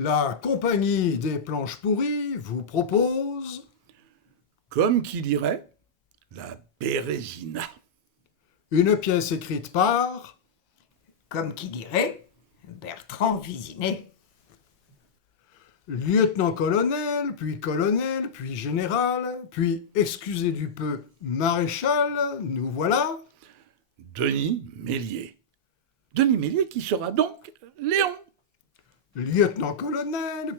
La compagnie des planches pourries vous propose Comme qui dirait, la Bérésina. une pièce écrite par Comme qui dirait, Bertrand Visinet. lieutenant-colonel, puis général, puis, excusez du peu, maréchal, nous voilà. Denis Mélier. Denis Mélier qui sera donc Léon. Lieutenant-colonel,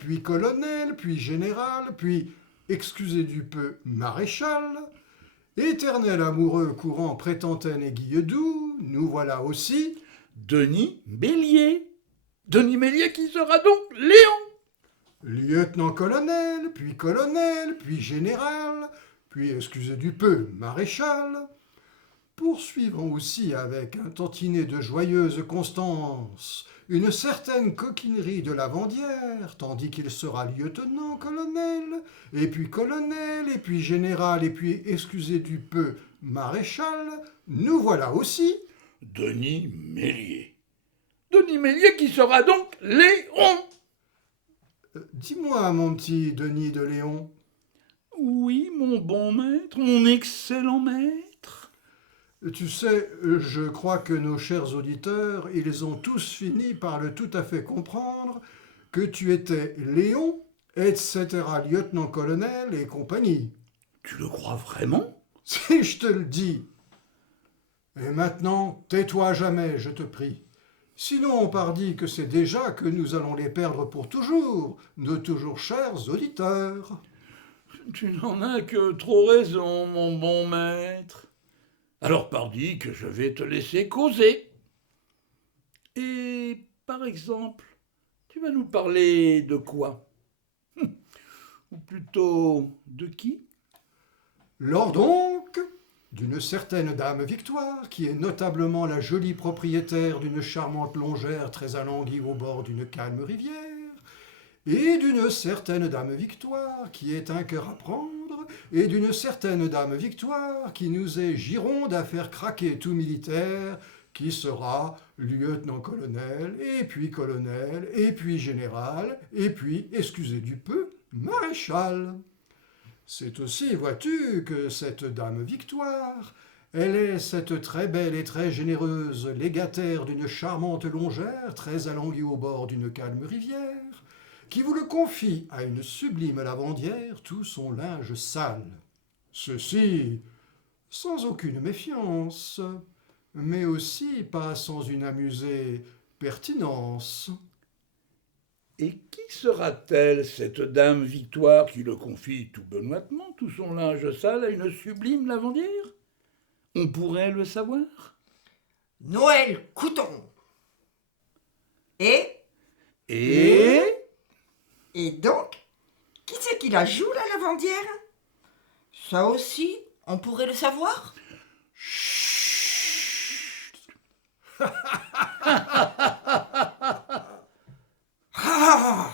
puis général, puis, excusez du peu, maréchal. Éternel amoureux courant Prétentaine et Guilledoux, nous voilà aussi. Denis Mélier. Denis Mélier qui sera donc Léon. Lieutenant-colonel, puis général, puis, excusez du peu, maréchal. Poursuivons aussi avec un tantinet de joyeuse constance une certaine coquinerie de lavandière, tandis qu'il sera lieutenant-colonel, et puis général, et puis, excusez du peu, maréchal, nous voilà aussi. Denis Mélier. Denis Mélier qui sera donc Léon. Dis-moi, mon petit Denis de Léon, Oui, mon bon maître, mon excellent maître. tu sais, je crois que nos chers auditeurs, ils ont tous fini par le tout à fait comprendre que tu étais Léon, etc., lieutenant-colonel et compagnie. Tu le crois vraiment? Si je te le dis. Et maintenant, tais-toi à jamais, je te prie. Sinon, on pardit que c'est déjà que nous allons les perdre pour toujours, nos toujours chers auditeurs. Tu n'en as que trop raison, mon bon maître. Alors pardi que je vais te laisser causer. Et par exemple, tu vas nous parler de quoi? Ou plutôt de qui? Lors donc d'une certaine dame Victoire, qui est notablement la jolie propriétaire d'une charmante longère très alanguie au bord d'une calme rivière, et d'une certaine dame Victoire, qui est un cœur à prendre, et d'une certaine dame Victoire, qui nous est gironde à faire craquer tout militaire, qui sera lieutenant-colonel, et puis général, et puis, excusez du peu, maréchal. C'est aussi, vois-tu, que cette dame Victoire, elle est cette très belle et très généreuse légataire d'une charmante longère, très alanguie au bord d'une calme rivière, qui vous le confie à une sublime lavandière tout son linge sale. Ceci sans aucune méfiance, mais aussi pas sans une amusée pertinence. Et qui sera-t-elle, cette dame Victoire qui le confie tout benoîtement, tout son linge sale, à une sublime lavandière? On pourrait le savoir? Noël Couton. Et Et donc, qui c'est qui la joue, la lavandière? Ça aussi, on pourrait le savoir? Ah!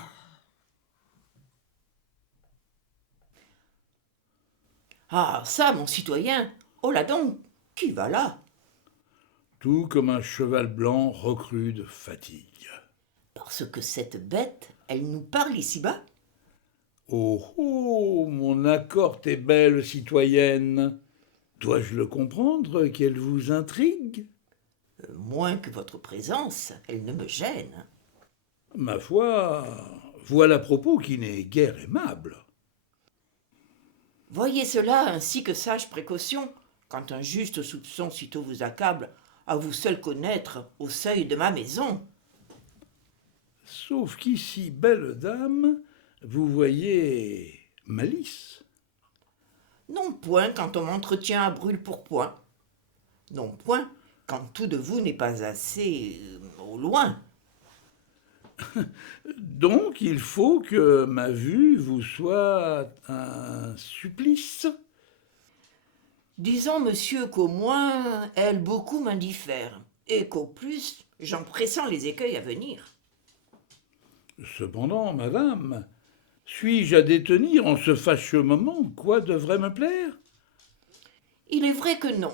Ah, ça, mon citoyen, oh là donc, qui va là? tout comme un cheval blanc recru de fatigue. Parce que cette bête, elle nous parle ici-bas? Oh oh, mon accord est belle citoyenne. Dois-je le comprendre qu'elle vous intrigue? Moins que votre présence, elle ne me gêne. Ma foi, voilà propos qui n'est guère aimable. Voyez cela ainsi que sage précaution, quand un juste soupçon sitôt vous accable, à vous seul connaître au seuil de ma maison. Sauf qu'ici, belle dame, vous voyez malice. Non point quand on m'entretient à brûle-pourpoint. Non point quand tout de vous n'est pas assez au loin. Donc il faut que ma vue vous soit un supplice. Disons, monsieur, qu'au moins elle beaucoup m'indiffère, et qu'au plus j'en pressens les écueils à venir. Cependant, madame, suis-je à détenir en ce fâcheux moment quoi devrait me plaire? Il est vrai que non,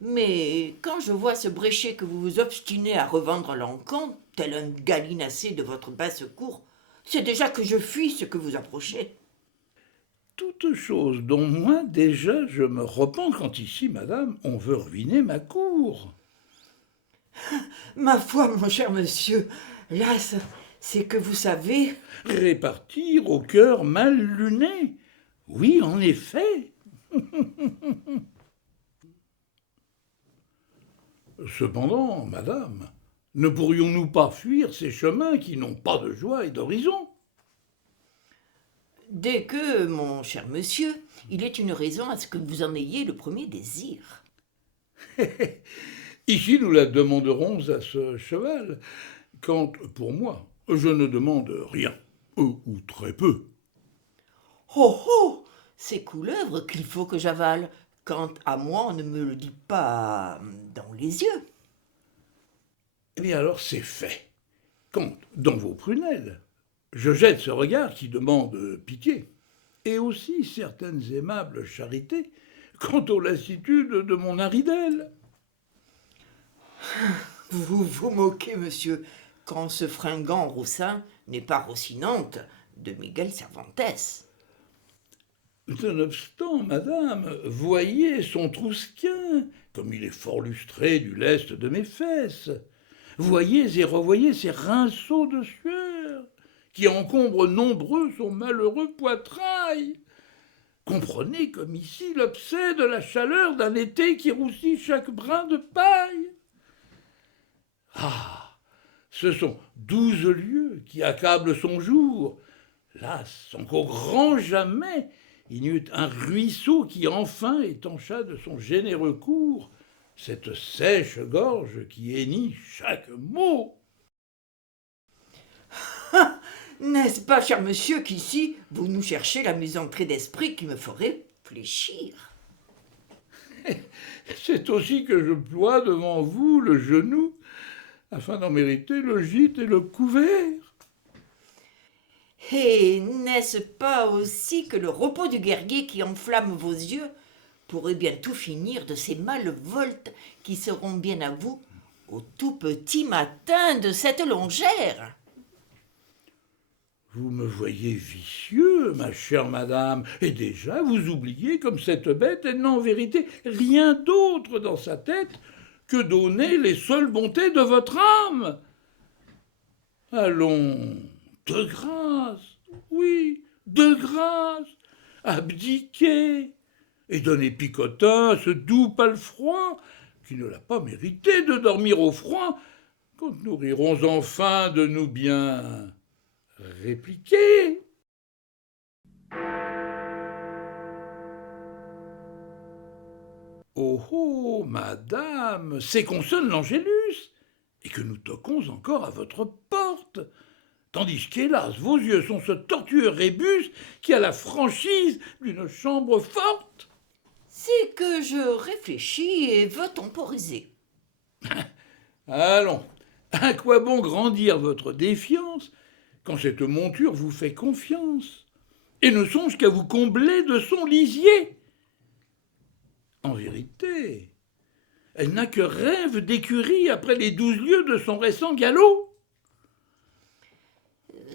mais quand je vois ce bréchet que vous vous obstinez à revendre l'encan, tel un gallinacé de votre basse-cour, C'est déjà que je fuis ce que vous approchez. Toute chose dont moi, déjà, je me repens quand ici, madame, on veut ruiner ma cour. Ma foi, mon cher monsieur, là, c'est que vous savez... Répartir au cœur mal luné. Oui, en effet. Cependant, madame, ne pourrions-nous pas fuir ces chemins qui n'ont pas de joie et d'horizon? Dès que, mon cher monsieur, il est une raison à ce que vous en ayez le premier désir. Ici, nous la demanderons à ce cheval, quand, pour moi, je ne demande rien, ou très peu. Oh oh, c'est couleuvre qu'il faut que j'avale. Quant à moi, on ne me le dit pas dans les yeux. Eh bien alors c'est fait. Quand, dans vos prunelles, je jette ce regard qui demande pitié, et aussi certaines aimables charités, quant aux lassitudes de mon aridelle. Vous vous moquez, monsieur, quand ce fringant roussin n'est pas Rocinante de Miguel Cervantes. Nonobstant, madame, voyez son trousquin, comme il est fort lustré du lest de mes fesses. Voyez et revoyez ces rinceaux de sueur, qui encombrent nombreux son malheureux poitrail. Comprenez comme ici l'obsède de la chaleur d'un été qui roussit chaque brin de paille. Ah, ce sont 12 lieues qui accablent son jour. Là, sans qu'au grand jamais il n'y eût un ruisseau qui enfin étancha de son généreux cours cette sèche gorge qui hennit chaque mot. N'est-ce pas, cher monsieur, qu'ici, vous nous cherchez la mésentrée d'esprit qui me ferait fléchir? C'est aussi que je ploie devant vous le genou, afin d'en mériter le gîte et le couvert. Et n'est-ce pas aussi que le repos du guerrier qui enflamme vos yeux pourrait bien tout finir de ces malvoltes qui seront bien à vous au tout petit matin de cette longère? Vous me voyez vicieux, ma chère madame, et déjà vous oubliez comme cette bête, elle n'a en vérité rien d'autre dans sa tête que donner les seules bontés de votre âme. Allons, de grâce, oui, de grâce, abdiquez, et donnez picotin à ce doux palefroid qui ne l'a pas mérité de dormir au froid quand nous rirons enfin de nous bien répliquer. Oh oh, madame, c'est qu'on sonne l'Angélus, et que nous toquons encore à votre porte, tandis qu'hélas, vos yeux sont ce tortueux rébus qui a la franchise d'une chambre forte. C'est que je réfléchis et veux temporiser. Allons, à quoi bon grandir votre défiance quand cette monture vous fait confiance et ne songe qu'à vous combler de son lisier? En vérité, elle n'a que rêve d'écurie après les 12 lieues de son récent galop.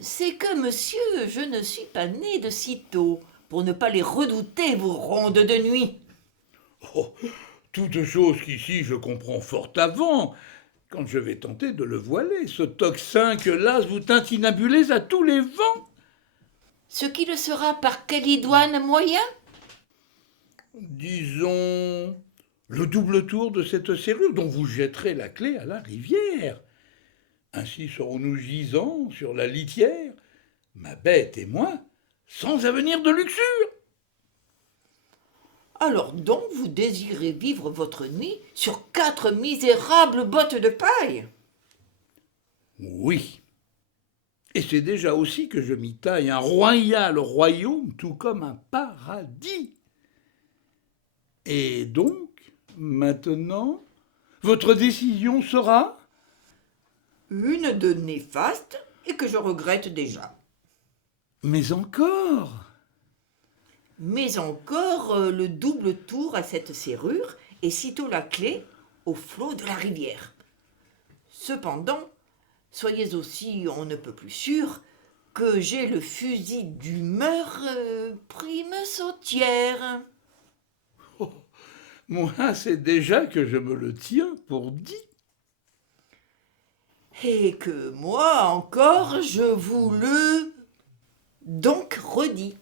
C'est que, monsieur, je ne suis pas né de sitôt pour ne pas les redouter, vos rondes de nuit. Oh, toute chose qu'ici je comprends fort avant, quand je vais tenter de le voiler, ce tocsin que là vous tintinabulez à tous les vents. Ce qui le sera par quel idoine moyen? Disons, le double tour de cette serrure dont vous jetterez la clé à la rivière. Ainsi serons-nous gisants sur la litière, ma bête et moi, sans avenir de luxure. Alors donc vous désirez vivre votre nuit sur 4 misérables bottes de paille? Oui. Et c'est déjà aussi que je m'y taille un royal royaume, tout comme un paradis. Et donc, maintenant, votre décision sera? Une de néfaste et que je regrette déjà. Mais encore? Mais encore le double tour à cette serrure et sitôt la clé au flot de la rivière. Cependant, soyez aussi on ne peut plus sûr que j'ai le fusil d'humeur prime sautière. Moi, c'est déjà que je me le tiens pour dit. Et que moi encore, je vous le donc redis.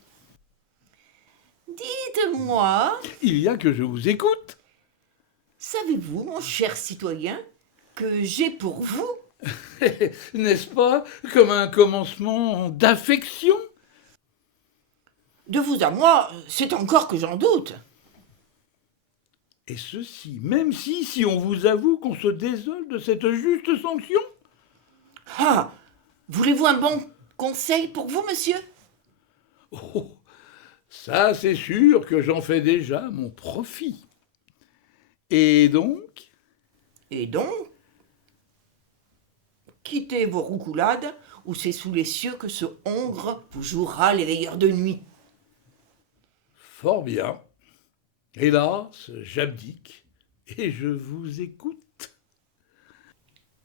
Dites-moi, Il y a que je vous écoute. savez-vous, mon cher citoyen, que j'ai pour vous N'est-ce pas comme un commencement d'affection? de vous à moi, c'est encore que j'en doute. Et ceci, même si on vous avoue qu'on se désole de cette juste sanction? Ah, voulez-vous un bon conseil pour vous, monsieur? Oh, ça c'est sûr que j'en fais déjà mon profit. Et donc? Et donc, quittez vos roucoulades, ou c'est sous les cieux que ce hongre vous jouera les veilleurs de nuit. Fort bien. Hélas, j'abdique et je vous écoute.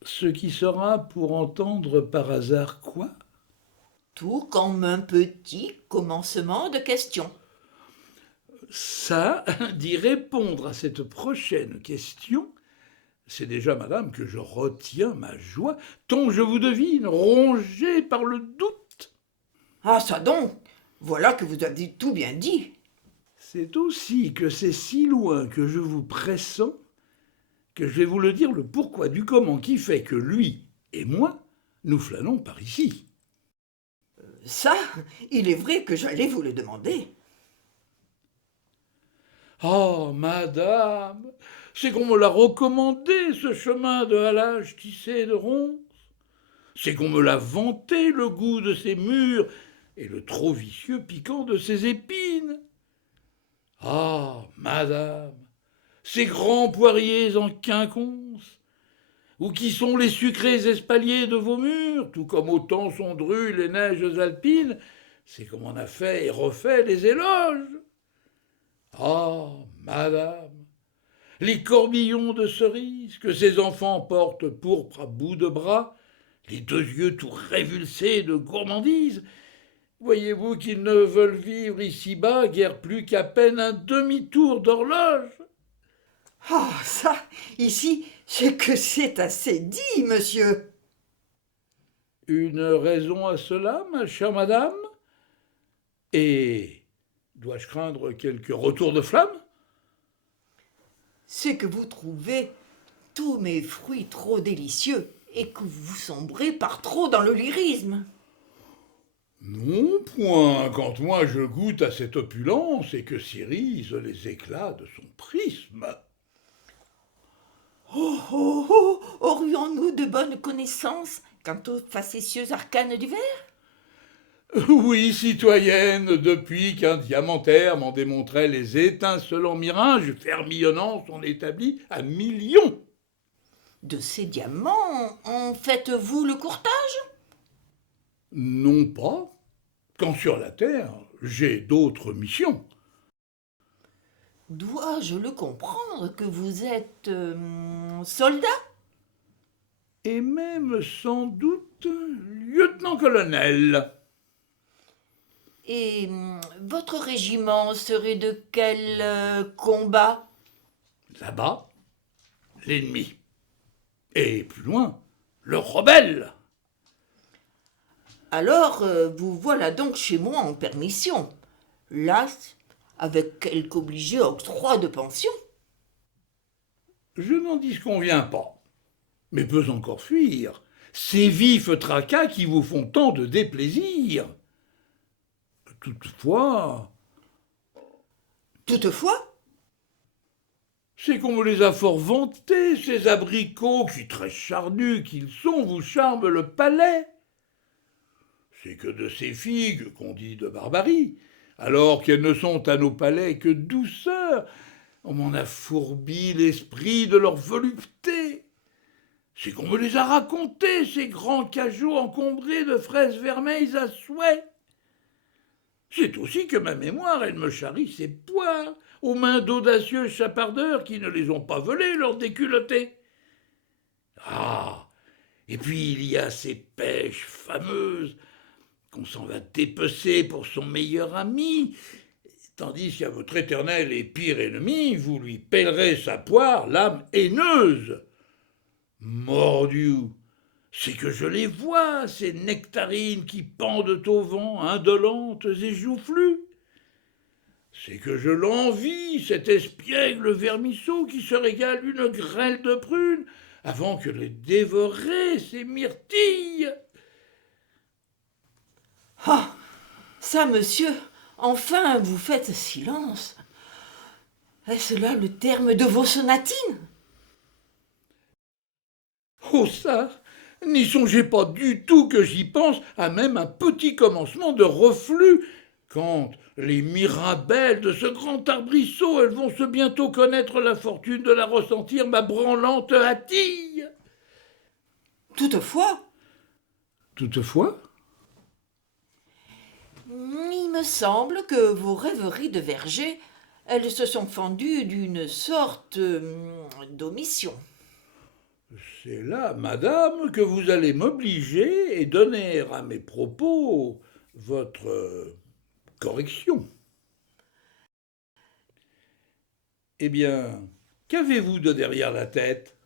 Ce qui sera pour entendre par hasard quoi? Tout comme un petit commencement de question. Ça, d'y répondre à cette prochaine question, c'est déjà, madame, que je retiens ma joie, tant je vous devine rongé par le doute. Ah, ça donc, voilà que vous avez tout bien dit. C'est aussi que c'est si loin que je vous pressens que je vais vous le dire le pourquoi du comment qui fait que lui et moi, nous flânons par ici. Ça, il est vrai que j'allais vous le demander. Oh, madame, c'est qu'on me l'a recommandé, ce chemin de halage tissé de ronces. C'est qu'on me l'a vanté, le goût de ses mûres et le trop vicieux piquant de ses épines. Ah, madame, ces grands poiriers en quinconce, ou qui sont les sucrés espaliers de vos murs, tout comme autant sont drues les neiges alpines, c'est comme on a fait et refait les éloges. Ah, madame, les corbillons de cerises que ces enfants portent pourpres à bout de bras, les deux yeux tout révulsés de gourmandise, voyez-vous qu'ils ne veulent vivre ici-bas guère plus qu'à peine un demi-tour d'horloge? Ah, ça, ici, c'est que c'est assez dit, monsieur. Une raison à cela, ma chère madame? Et dois-je craindre quelque retour de flamme? C'est que vous trouvez tous mes fruits trop délicieux et que vous sombrez par trop dans le lyrisme. Non point, quand moi je goûte à cette opulence et que s'irisent les éclats de son prisme. Oh, oh, oh, aurions-nous de bonnes connaissances quant aux facétieux arcanes du verre? Oui, citoyenne, depuis qu'un diamantaire m'en démontrait les étincelants mirages, fermillonnant son établi à millions. De ces diamants, en faites-vous le courtage? Non pas, quand sur la terre, j'ai d'autres missions. Dois-je le comprendre que vous êtes soldat? Et même sans doute lieutenant-colonel. Et votre régiment serait de quel combat? Là-bas, l'ennemi. Et plus loin, le rebelle. Alors, vous voilà donc chez moi en permission. Là, avec quelque obligé octroi de pension. Je n'en disconviens pas, mais peux encore fuir ces vifs tracas qui vous font tant de déplaisir. Toutefois, c'est qu'on me les a fort vantés, ces abricots qui, très charnus qu'ils sont, vous charment le palais. C'est que de ces figues qu'on dit de barbarie, alors qu'elles ne sont à nos palais que douceur, on m'en a fourbi l'esprit de leur volupté. C'est qu'on me les a racontés, ces grands cajots encombrés de fraises vermeilles à souhait. C'est aussi que ma mémoire, elle me charrie ses poires aux mains d'audacieux chapardeurs qui ne les ont pas volés, leurs déculottés. Ah, et puis il y a ces pêches fameuses qu'on s'en va dépecer pour son meilleur ami, tandis qu'à votre éternel et pire ennemi, vous lui pèlerez sa poire, l'âme haineuse. Mordiou, c'est que je les vois, ces nectarines qui pendent au vent, indolentes et joufflues. C'est que je l'envie, cet espiègle vermisseau qui se régale d'une grêle de prunes, avant que de dévorer ces myrtilles. Ah, ça, monsieur, enfin, vous faites silence. Est-ce là le terme de vos sonatines? Oh ça, n'y songez pas du tout que j'y pense, à même un petit commencement de reflux, quand les mirabelles de ce grand arbrisseau, elles vont se bientôt connaître la fortune de la ressentir, ma branlante hâtille. Toutefois, Toutefois, il me semble que vos rêveries de verger, elles se sont fendues d'une sorte d'omission. c'est là, madame, que vous allez m'obliger et donner à mes propos votre correction. Eh bien, qu'avez-vous de derrière la tête?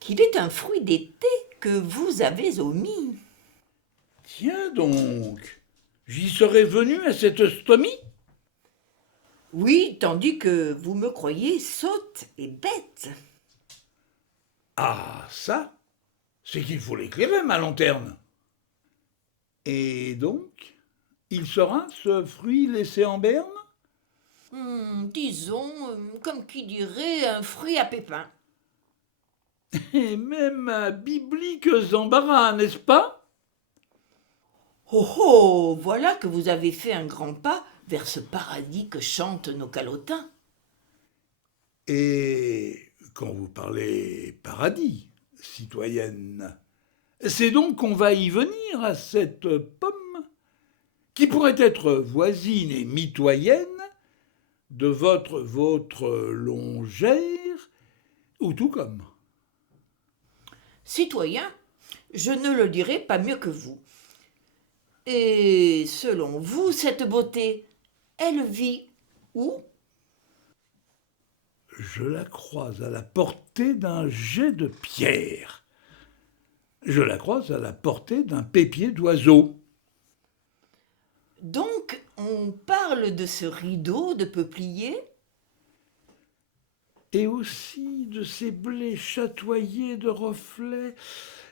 Qu'il est un fruit d'été que vous avez omis. Tiens donc, j'y serais venu à cette stomie? Oui, tandis que vous me croyez sotte et bête. Ah, ça, c'est qu'il faut l'éclairer, ma lanterne. Et donc, il sera ce fruit laissé en berne? Disons, comme qui dirait, un fruit à pépins. Et même à bibliques embarras, n'est-ce pas? Oh oh, voilà que vous avez fait un grand pas vers ce paradis que chantent nos calotins. Et quand vous parlez paradis, citoyenne, c'est donc qu'on va y venir à cette pomme, qui pourrait être voisine et mitoyenne de votre longère, ou tout comme. Citoyen, je ne le dirai pas mieux que vous. Et selon vous, cette beauté, elle vit où? Je la crois à la portée d'un jet de pierre. Je la crois à la portée d'un pépier d'oiseau. Donc, on parle de ce rideau de peuplier? Et aussi de ces blés chatoyés de reflets,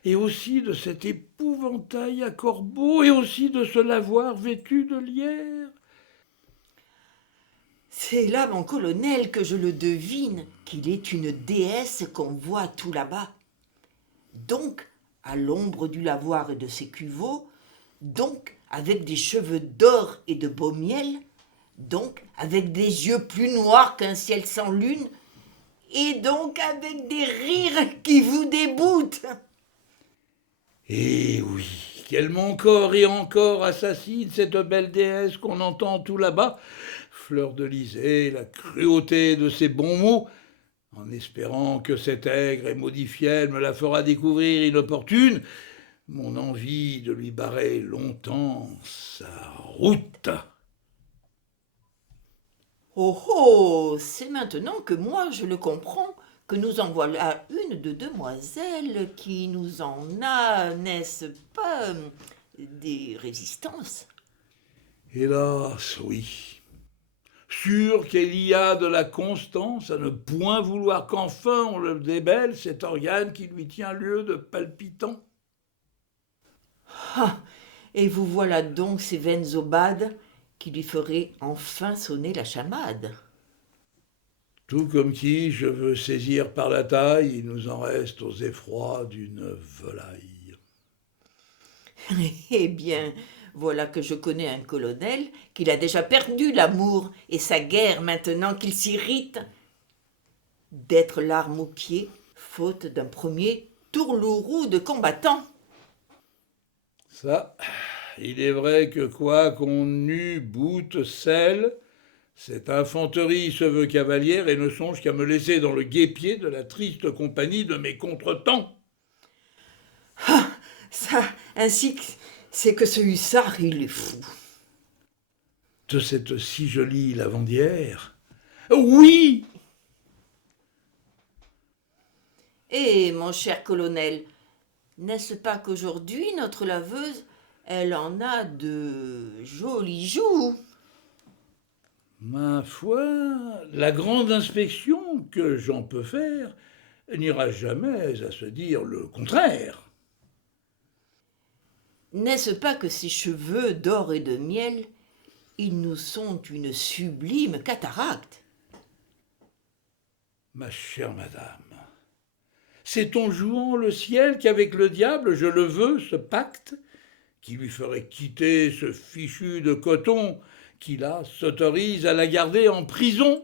et aussi de cet épouvantail à corbeaux, et aussi de ce lavoir vêtu de lierre. C'est là, mon colonel, que je le devine, qu'il est une déesse qu'on voit tout là-bas. Donc, à l'ombre du lavoir et de ses cuveaux, donc avec des cheveux d'or et de beau miel, donc avec des yeux plus noirs qu'un ciel sans lune, et donc avec des rires qui vous déboutent. Et oui, qu'elle m'encore et encore assassine cette belle déesse qu'on entend tout là-bas, fleur de lysée, la cruauté de ses bons mots, en espérant que cette aigre et maudit fiel me la fera découvrir inopportune, mon envie de lui barrer longtemps sa route. Oh oh, c'est maintenant que moi je le comprends, que nous en voilà une de demoiselles qui nous en a, n'est-ce pas, des résistances. Hélas, oui. Sûr qu'il y a de la constance à ne point vouloir qu'enfin on le débelle, cet organe qui lui tient lieu de palpitant. Ah, et vous voilà donc ces veines aubades qui lui feraient enfin sonner la chamade. Tout comme qui, je veux saisir par la taille, il nous en reste aux effrois d'une volaille. Eh bien, voilà que je connais un colonel qu'il a déjà perdu l'amour et sa guerre maintenant qu'il s'irrite d'être l'arme au pied, faute d'un premier tourlourou de combattant. Ça, il est vrai que quoi qu'on eût boute celle, cette infanterie se veut cavalière et ne songe qu'à me laisser dans le guêpier de la triste compagnie de mes contretemps. Ah, ça, ainsi que C'est que ce hussard, il est fou. De cette si jolie lavandière. Oui! Eh, mon cher colonel, n'est-ce pas qu'aujourd'hui, notre laveuse, elle en a de jolis joues? Ma foi, la grande inspection que j'en peux faire n'ira jamais à se dire le contraire. N'est-ce pas que ces cheveux d'or et de miel, ils nous sont une sublime cataracte? Ma chère madame, c'est en jouant le ciel qu'avec le diable je le veux, ce pacte, qui lui ferait quitter ce fichu de coton qui, là, s'autorise à la garder en prison.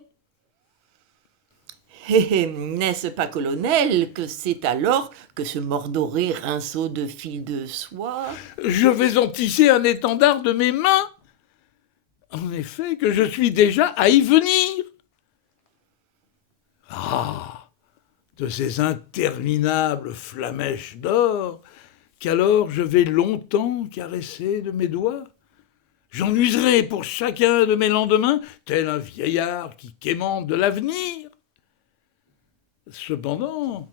Eh, n'est-ce pas, colonel, que c'est alors que ce mordoré rinceau de fil de soie? Je vais en tisser un étendard de mes mains. En effet, que je suis déjà à y venir. Ah, de ces interminables flamèches d'or qu'alors je vais longtemps caresser de mes doigts. J'en userai pour chacun de mes lendemains, tel un vieillard qui quémande de l'avenir. Cependant,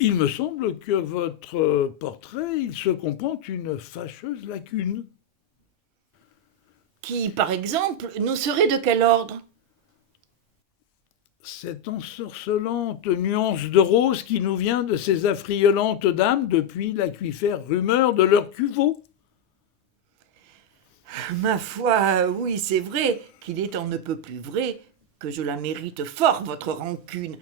il me semble que votre portrait, il se comprend une fâcheuse lacune. Qui, par exemple, nous serait de quel ordre? Cette ensorcelante nuance de rose qui nous vient de ces affriolantes dames depuis l'aquifère rumeur de leur cuveau. Ma foi, oui, c'est vrai qu'il est on ne peut plus vrai que je la mérite fort, votre rancune,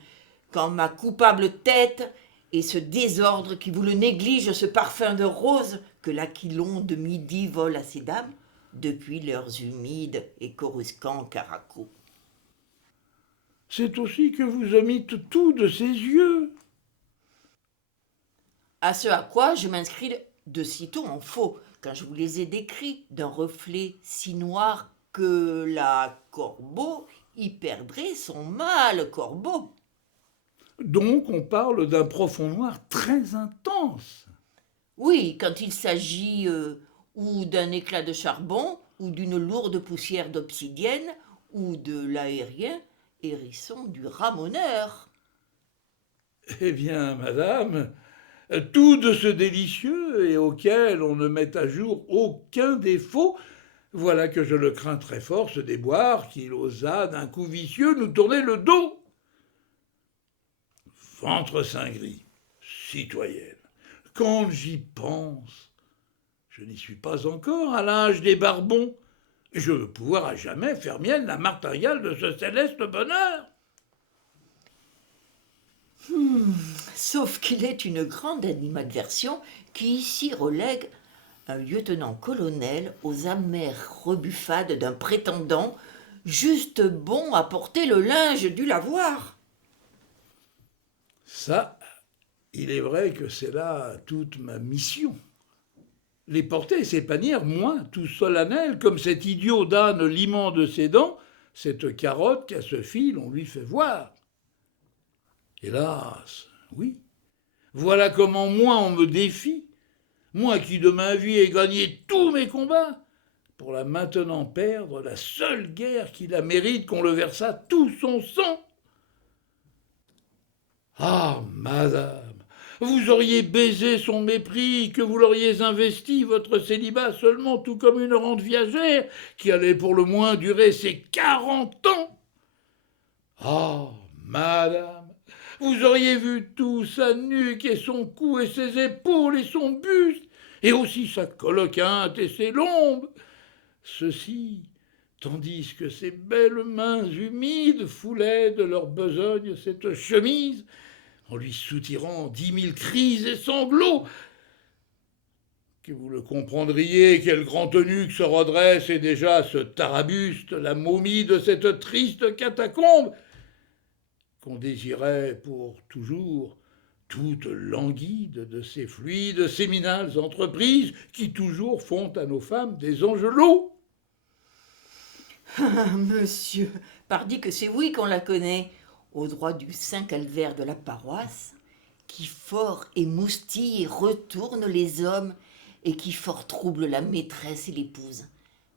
quand ma coupable tête et ce désordre qui vous le néglige, ce parfum de rose que l'aquilon de midi vole à ces dames depuis leurs humides et coruscants caracos. C'est aussi que vous omites tout de ses yeux. À ce à quoi je m'inscris de sitôt en faux, quand je vous les ai décrits d'un reflet si noir que la corbeau y perdrait son mâle corbeau. Donc on parle d'un profond noir très intense. Oui, quand il s'agit ou d'un éclat de charbon, ou d'une lourde poussière d'obsidienne, ou de l'aérien hérisson du ramoneur. Eh bien, madame, tout de ce délicieux et auquel on ne met à jour aucun défaut, voilà que je le crains très fort, ce déboire qu'il osa d'un coup vicieux nous tourner le dos. Ventre saint gris, citoyenne, quand j'y pense, je n'y suis pas encore à l'âge des barbons. Je veux pouvoir à jamais faire mienne la martingale de ce céleste bonheur. Sauf qu'il est une grande animadversion qui ici relègue un lieutenant-colonel aux amères rebuffades d'un prétendant juste bon à porter le linge du lavoir. Ça, il est vrai que c'est là toute ma mission. Les porter, ces panières, moi, tout solennel, comme cet idiot d'âne limant de ses dents, cette carotte qu'à ce fil on lui fait voir. Hélas, oui, voilà comment moi on me défie, moi qui de ma vie ai gagné tous mes combats, pour la maintenant perdre la seule guerre qui la mérite qu'on le versât tout son sang. Ah, madame, vous auriez baisé son mépris, que vous l'auriez investi, votre célibat, seulement tout comme une rente viagère, qui allait pour le moins durer ses 40 ans. Ah, madame, vous auriez vu tout sa nuque et son cou et ses épaules et son buste, et aussi sa coloquinte et ses lombes. Ceci, tandis que ses belles mains humides foulaient de leur besogne cette chemise, en lui soutirant 10 000 cris et sanglots. Que vous le comprendriez, quel grand eunuque se redresse et déjà se tarabuste, la momie de cette triste catacombe, qu'on désirait pour toujours, toute languide de ces fluides séminales entreprises qui toujours font à nos femmes des angelots. Ah, monsieur, pardi que c'est oui qu'on la connaît, au droit du saint calvaire de la paroisse, qui fort émoustille et retourne les hommes, et qui fort trouble la maîtresse et l'épouse.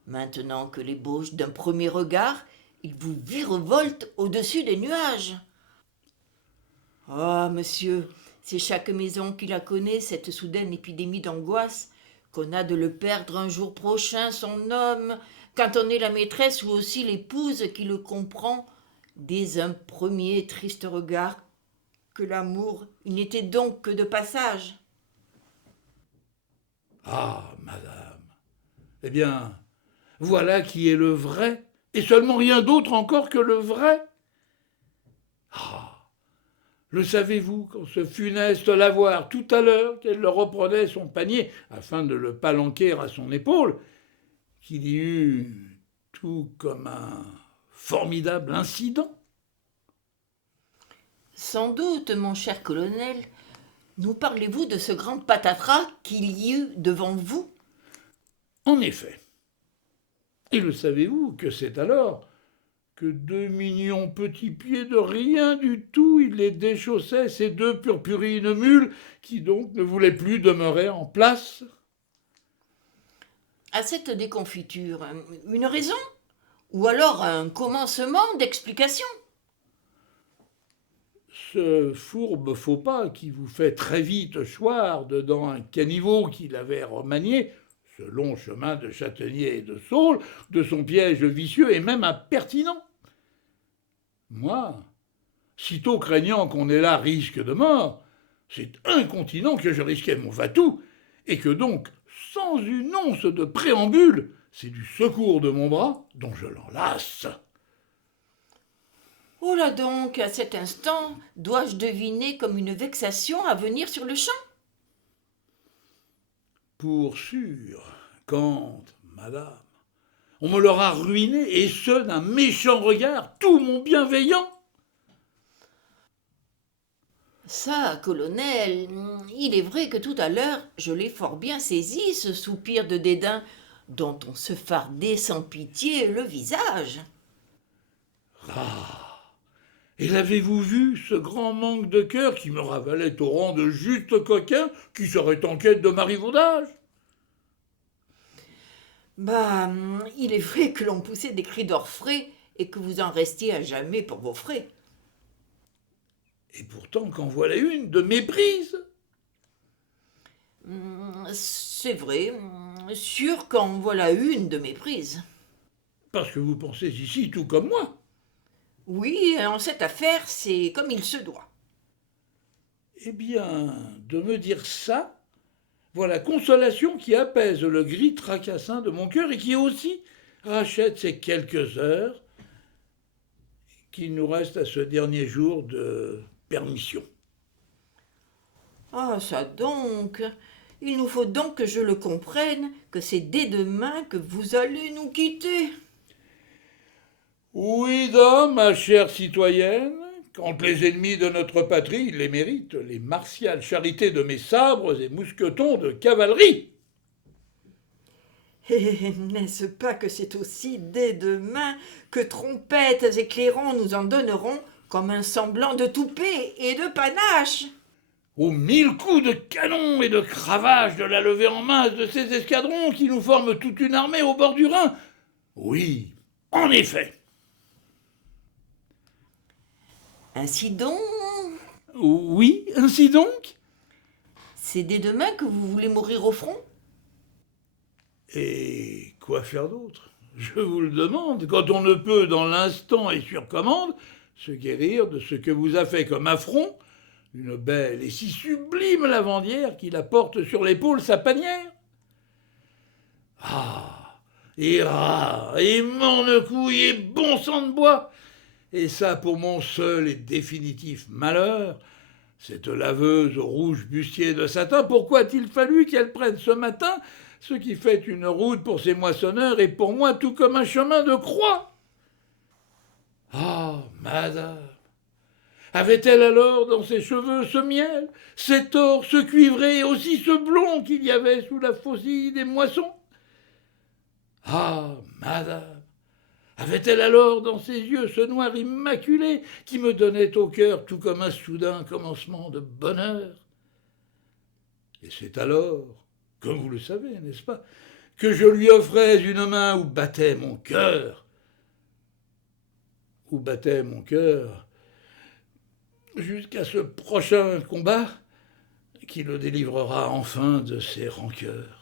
Maintenant que l'ébauche d'un premier regard, il vous virevolte au-dessus des nuages. Ah, monsieur, c'est chaque maison qui la connaît, cette soudaine épidémie d'angoisse, qu'on a de le perdre un jour prochain, son homme, quand on est la maîtresse ou aussi l'épouse qui le comprend, dès un premier triste regard, que l'amour, il n'était donc que de passage. Ah, madame, eh bien, voilà qui est le vrai, et seulement rien d'autre encore que le vrai. Ah, le savez-vous, quand ce funeste la voir tout à l'heure, qu'elle le reprenait son panier, afin de le palanquer à son épaule, qu'il y eut tout comme un formidable incident? Sans doute, mon cher colonel, nous parlez-vous de ce grand patatras qu'il y eut devant vous? En effet. Et le savez-vous que c'est alors que 2 millions petits pieds de rien du tout, il les déchaussait, ces 2 purpurines mules, qui donc ne voulaient plus demeurer en place? À cette déconfiture, une raison? Ou alors un commencement d'explication? Ce fourbe faux pas qui vous fait très vite choir dedans un caniveau qu'il avait remanié, ce long chemin de châtaignier et de saule, de son piège vicieux et même impertinent. Moi, sitôt craignant qu'on ait là risque de mort, c'est incontinent que je risquais mon va-tout, et que donc, sans une once de préambule, c'est du secours de mon bras dont je l'enlace. Oh là donc, à cet instant, dois-je deviner comme une vexation à venir sur le champ? Pour sûr, quand, madame, on me l'aura ruiné, et ce d'un méchant regard, tout mon bienveillant. Ça, colonel, il est vrai que tout à l'heure, je l'ai fort bien saisi, ce soupir de dédain dont on se fardait sans pitié le visage. Ah, et l'avez-vous vu, ce grand manque de cœur qui me ravalait au rang de juste coquin qui serait en quête de marivaudage? Bah, il est vrai que l'on poussait des cris d'orfraie et que vous en restiez à jamais pour vos frais. Et pourtant, qu'en voilà une de méprise. C'est vrai, sûr qu'en voilà une de méprise. Parce que vous pensez ici tout comme moi. Oui, en cette affaire, c'est comme il se doit. Eh bien, de me dire ça, voilà consolation qui apaise le gris tracassin de mon cœur et qui aussi rachète ces quelques heures qu'il nous reste à ce dernier jour de permission. Ah, ça donc. Il nous faut donc que je le comprenne, que c'est dès demain que vous allez nous quitter. Oui, dame, ma chère citoyenne, quand les ennemis de notre patrie les méritent, les martiales charités de mes sabres et mousquetons de cavalerie. Et n'est-ce pas que c'est aussi dès demain que trompettes éclairants nous en donneront comme un semblant de toupet et de panache? Aux 1000 coups de canon et de cravache de la levée en masse de ces escadrons qui nous forment toute une armée au bord du Rhin. Oui, en effet. Ainsi donc, Oui, ainsi donc. c'est dès demain que vous voulez mourir au front? Et quoi faire d'autre? Je vous le demande, quand on ne peut dans l'instant et sur commande se guérir de ce que vous a fait comme affront une belle et si sublime lavandière qui la porte sur l'épaule sa panière. Ah, et morne couille et bon sang de bois. Et ça, pour mon seul et définitif malheur, cette laveuse au rouge bustier de satin, pourquoi a-t-il fallu qu'elle prenne ce matin ce qui fait une route pour ses moissonneurs et pour moi tout comme un chemin de croix? Ah, madame, avait-elle alors dans ses cheveux ce miel, cet or, ce cuivré et aussi ce blond qu'il y avait sous la faucille des moissons? Ah, madame, avait-elle alors dans ses yeux ce noir immaculé qui me donnait au cœur tout comme un soudain commencement de bonheur? Et c'est alors comme vous le savez, n'est-ce pas, que je lui offrais une main où battait mon cœur. Où battait mon cœur, jusqu'à ce prochain combat qui le délivrera enfin de ses rancœurs.